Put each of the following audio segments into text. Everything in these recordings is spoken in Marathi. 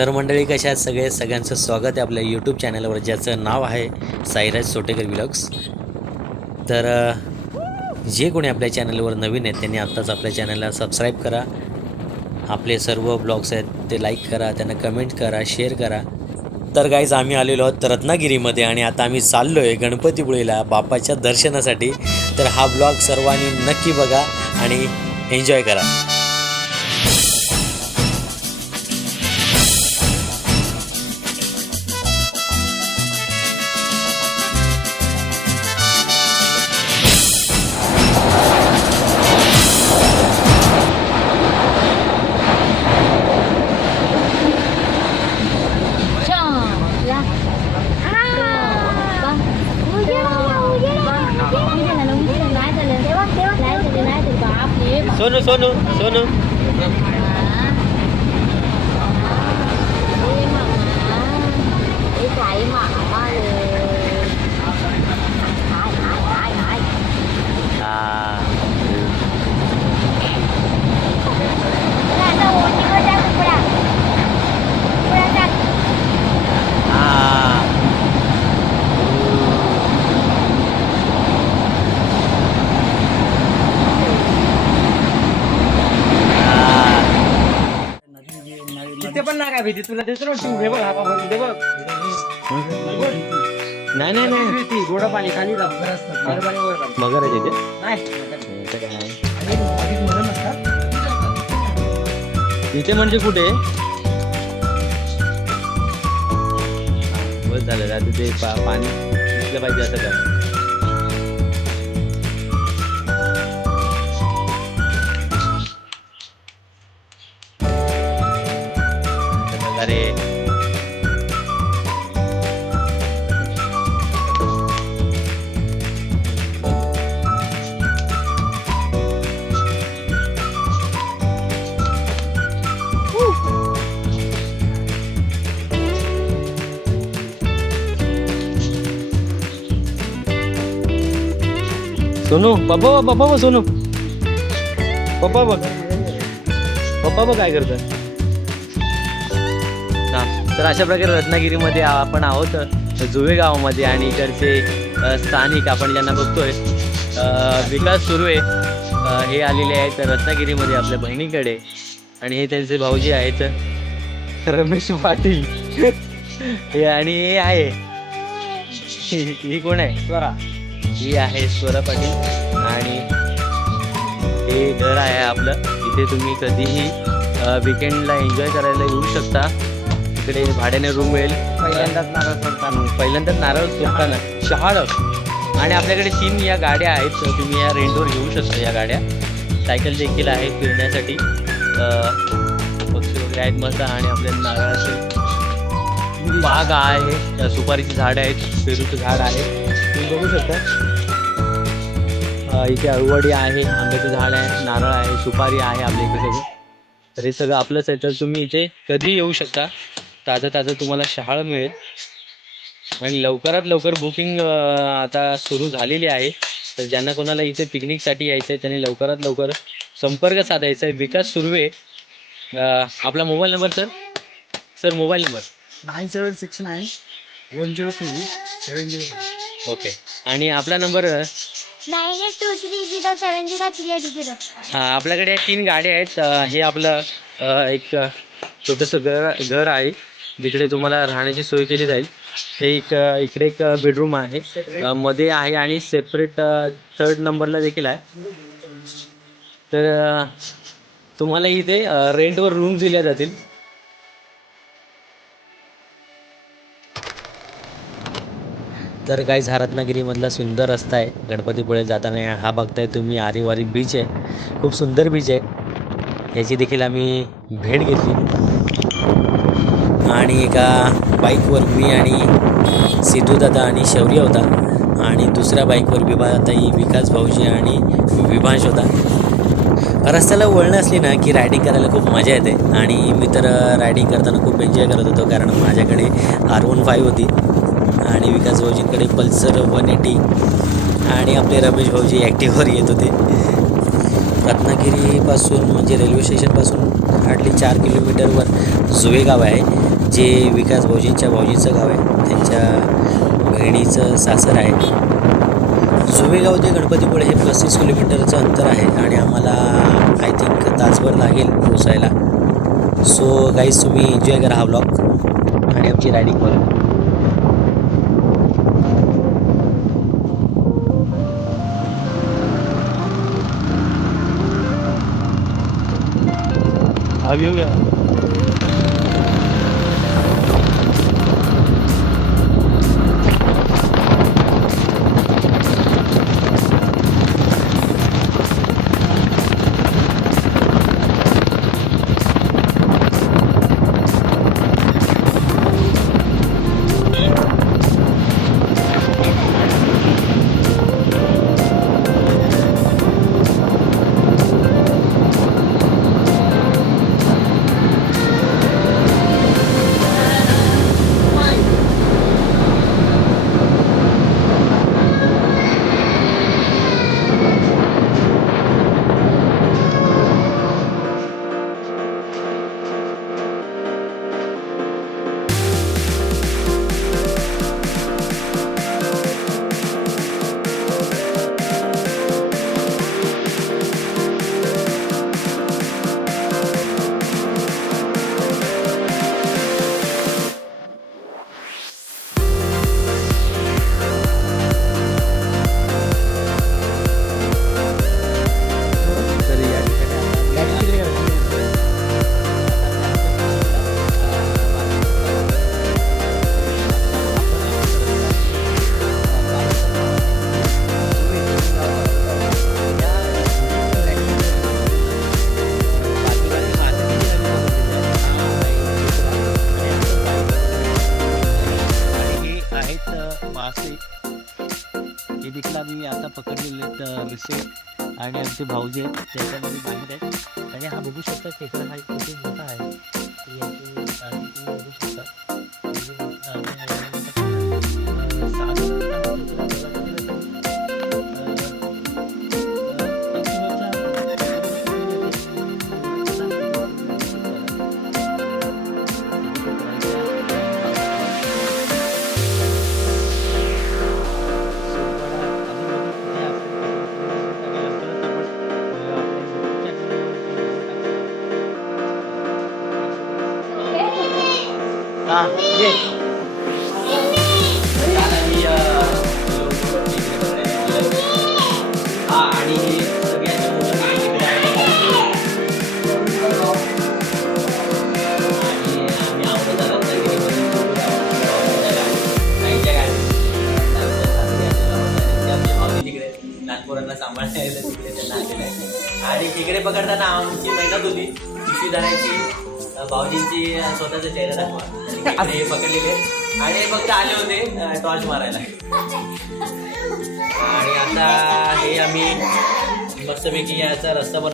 तर मंडळी कशा आहेत सगळ्यांचं स्वागत आहे आपल्या यूट्यूब चॅनलवर, ज्याचं नाव आहे साईराज सोटेकर व्लॉग्स. तर जे कोणी आपल्या चॅनलवर नवीन आहेत त्यांनी आत्ताच आपल्या चॅनलला सबस्क्राईब करा. आपले सर्व ब्लॉग्स आहेत ते लाईक करा, त्यांना कमेंट करा, शेअर करा. तर गाईज आम्ही आलेलो आहोत रत्नागिरीमध्ये आणि आता आम्ही चाललो आहे गणपतीपुळेला बाप्पाच्या दर्शनासाठी. तर हा ब्लॉग सर्वांनी नक्की बघा आणि एन्जॉय करा. सोनू सोनू सोनू तिथे पण नाही काय भीती तुला देतो ना तू. हे बघ हा बघ दे बघ. नाही नाही नाही ती गोडा पाणी खाली जाऊ पाणी वर जाऊ. मगर आहे तिथे. नाही इथे म्हणजे कुठे बस झालं आता ते पाणी दिसलं पाहिजे असं का. अरे सोनू पप्पा पप्पा बघ सोनू पप्पा बघ पप्पा बघ काय करतं. तर अशा प्रकारे रत्नागिरीमध्ये आपण आहोत जुवे गावामध्ये आणि इकडचे स्थानिक आपण ज्यांना बघतोय विकास सुर्वे हे आलेले आहेत रत्नागिरीमध्ये आपल्या बहिणीकडे आणि हे त्यांचे भाऊजी आहेत रमेश पाटील हे आणि हे आहे ही कोण आहे स्वरा. ही आहे स्वरा पाटील आणि हे घर आहे आपलं. इथे तुम्ही कधीही विकेंडला एन्जॉय करायला येऊ शकता. इकडे भाड्याने रूम मिळेल. पहिल्यांदाच नारळ सोडताना शहाळ आणि आपल्याकडे 3 या गाड्या आहेत. तुम्ही या रेंटवर घेऊ शकता या गाड्या. सायकल देखील आहे फिरण्यासाठी. पक्षी वगैरे आहेत मस्त आणि आपल्या नारळाचे बाग आहे, सुपारीची झाडं आहेत, पेरूचं झाड आहे तुम्ही बघू शकता. इथे अळवडी आहे, आंब्याचं झाड आहे, नारळ आहे, सुपारी आहे आपल्या इकडे सगळं. तर हे सगळं आपलंच आहे. तर तुम्ही इथे कधी येऊ शकता. ताजं ताजं तुम्हाला शहाळ मिळेल आणि लवकरात लवकर बुकिंग आता सुरू झालेली आहे. तर ज्यांना कोणाला इथे पिकनिकसाठी यायचं आहे त्यांनी लवकरात लवकर संपर्क साधायचा आहे. विकास सुर्वे आपला mobile number sir mobile number 9769102703. Okay आणि आपला नंबर 9823070380. हां आपल्याकडे 3 गाड्या आहेत. हे आपलं एक छोटंसं घर आहे जिकडे तुम्हाला राहण्याची सोय केली जाईल. हे इकडे एक बेडरूम आहे मध्ये आहे आणि सेपरेट 3rd नंबरला देखील आहे. तर तुम्हाला इथे रेंटवर रूम दिल्या जातील. तर गाईज हा रत्नागिरीमधला सुंदर रस्ता आहे गणपतीपुळे जाताना. हा बघताय तुम्ही आरेवारी बीच आहे, खूप सुंदर बीच आहे. याची देखील आम्ही भेट घेतली आणि एका बाईकवर मी आणि सिद्धूदादा आणि शौर्य होता आणि दुसऱ्या बाईकवर विभाताई, विकास भाऊजी आणि विभांश होता. रस्त्याला वळणं असली ना की रायडिंग करायला खूप मजा येते आणि मी तर रायडिंग करताना खूप एन्जॉय करत होतो कारण माझ्याकडे R15 होती आणि विकास भाऊजींकडे पल्सर 180 आणि आपले रमेश भाऊजी ॲक्टिव्हवर येत होते. रत्नागिरीपासून म्हणजे रेल्वे स्टेशनपासून हार्डली 4 किलोमीटरवर जुवे गाव आहे, जे विकास भाऊजींच्या भाऊजीचं गाव आहे. त्यांच्या बहिणीचं सासर आहे. जुवेगाव ते गणपतीपुळे हे 35 किलोमीटरचं अंतर आहे आणि आम्हाला आय थिंक तासभर लागेल पोचायला. सो गाईज तुम्ही एन्जॉय करा हा व्लॉग आणि आमची रायडिंग बघा. अभी हो गया. हे देखील आम्ही आता पकडलेले रिसे आणि आमचे भाऊजे आहेत त्याच्यामध्ये बाहेर आहेत आणि हा बघू शकता खेकडा हा किती मोठा आहे. आणि तुम्ही बघू शकता नागपुरांना सांभाळायला तिकडे त्यांना आलेलं आहे. आणि खेकडे पकडताना आमची मेहनत होती पिशवी धरायची, भाऊजींची स्वतःचा चेहरा दाखवा हे पकडलेले आणि हे फक्त आले होते टॉर्च मारायला. आणि आता हे आम्ही मस्तपैकी याचा रस्ता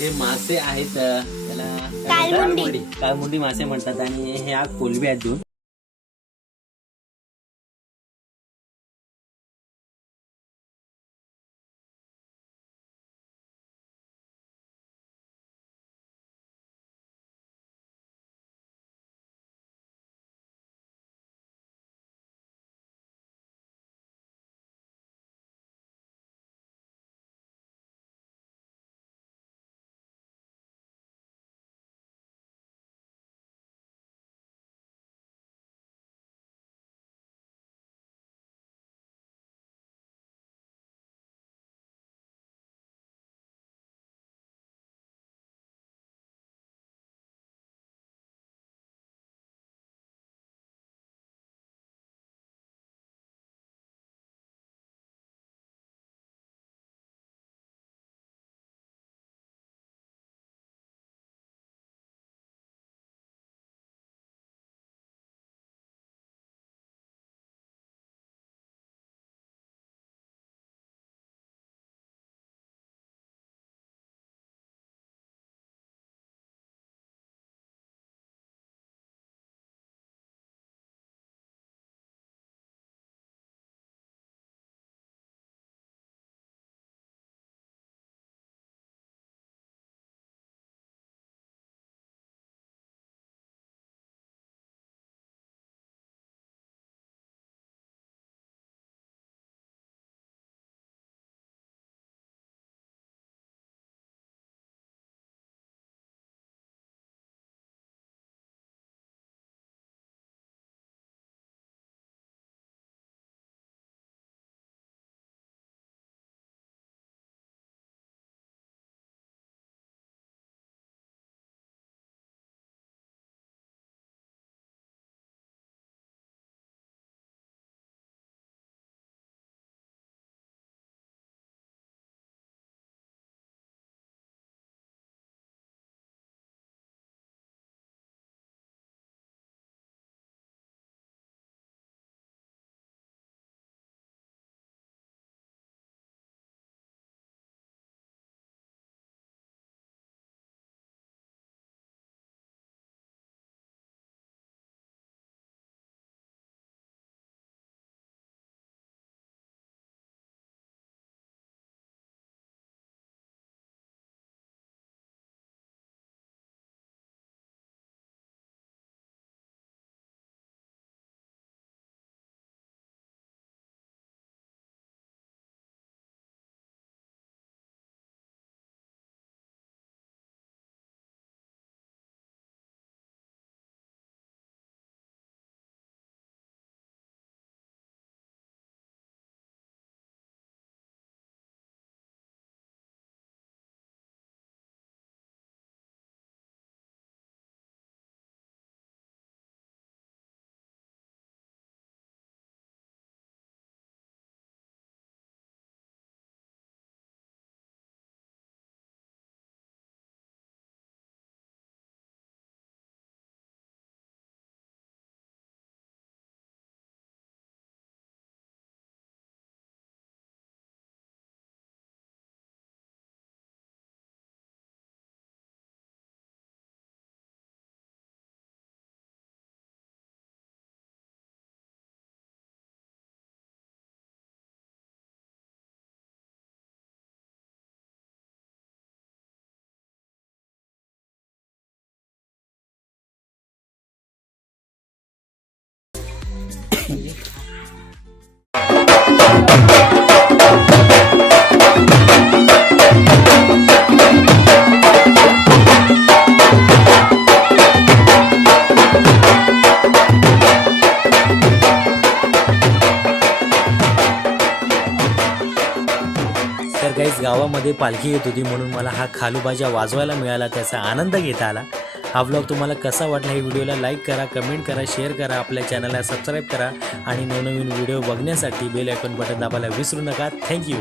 हे मासे आहेत त्याला काळमुंडी. काळमुंडी मासे म्हणतात आणि ह्या कोलबी आहेत दोन. तर गाईज गावामध्ये पालखी येत होती म्हणून मला हा खालूबाजा वाजवायला मिळाला, त्याचा आनंद घेता आला. हा व्लॉग तुम्हाला कसा वाटला हे व्हिडिओला लाईक करा, कमेंट करा, शेअर करा, आपल्या चॅनलला सबस्क्राईब करा आणि नवनवीन व्हिडिओ बघण्यासाठी बेल आयकॉन बटन दाबायला विसरू नका. थँक्यू.